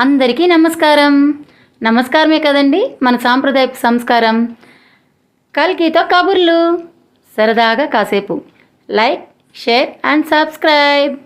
అందరికీ నమస్కారం. నమస్కారమే కదండి మన సాంప్రదాయపు సంస్కారం. కల్కితో కబుర్లు. సరదాగా కాసేపు. Like share and subscribe.